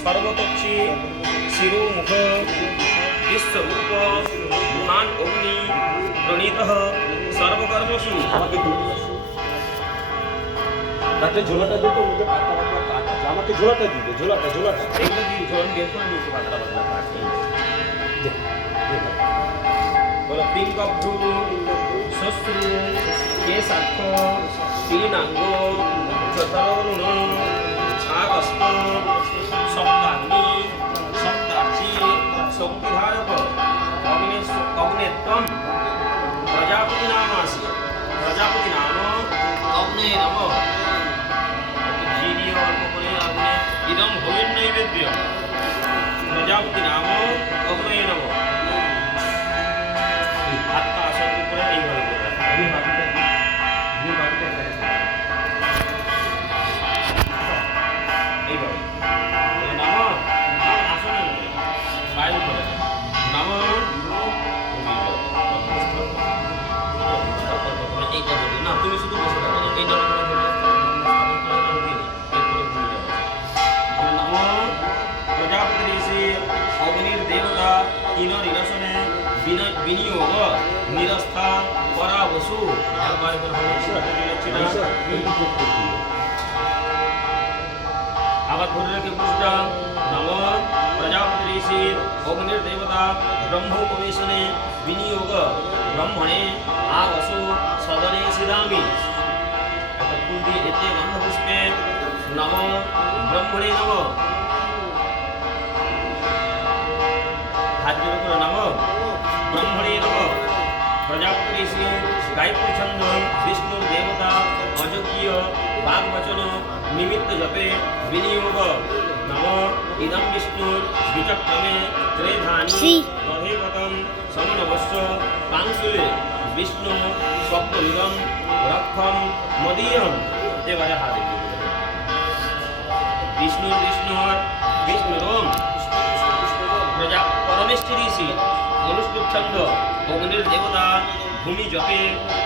सर्वतोक्षी शिरोमुख विश्वरूप महान अग्नि प्रणीतः सर्वकर्मसु তাতে ঝোলাটা দিত মুখে পাতা পাতা কাটা আমাকে ঝোলাটা দিবে ঝোলাটা এগুলো দিয়ে ঝোল বের করে নিতে পাতলা পাতলা কাটি বলো তিন কব্রু শ্বশ্রু কেশাক্ষ তিনাঙ্গ চতরুণ ছাগস্ত সপ্তাগ্নি সপ্তার্চি শক্তিধারক অগ্নেত্তম প্রজাপতি নামাসি প্রজাপতি নাম অগ্নে নম ঘিরিয়ে অল্প করে অগ্নে ইদম হবির নৈবেদ্য প্রজাপতি নাম অগ্নে নম হাতটা আসন করে এইভাবে করে রাখা এইভাবে নাম আসনে বাইরে করে নাম এইটা বলি না তুমি শুধু বসে থাকো এইটা নাম প্রজাপতি ঋষি অগ্নির দেবতা ইনর ইরাসনে বিনিয়োগ নিরস্থা পরা বসু একবার আবার ধরে রেখে পুষ্টা নম প্রজাপতি ঋষির অগ্নির দেবতা ব্রহ্মোপবেশনে বিনিয়োগ ব্রহ্মণে আ বসু সদনে সিদামি একটা ফুল দিয়ে এতে গন্ধপুষ্পে নম ব্রহ্মণে নম হাত জোর করে নম ব্রহ্মণে নম প্রজাপতি ঋষি গায়ত্রী ছন্দ বিষ্ণুর দেবতা অযোগ্য বাগবচন নিমিত্ত জপে বিনিয়োগ নম ইদম বিষ্ণুর বিচক্রমে ত্রেধানি তথেবতম সমনবস্য পাংশুলে বিষ্ণু স্বপ্নমিদম রক্ষম মদীয়ম এবারে হাত বিষ্ণুর প্রজা পরমেশ্বরী ঋষি অনুষ্ঠুপ ছন্দ অগ্নির দেবতা ভূমি জপে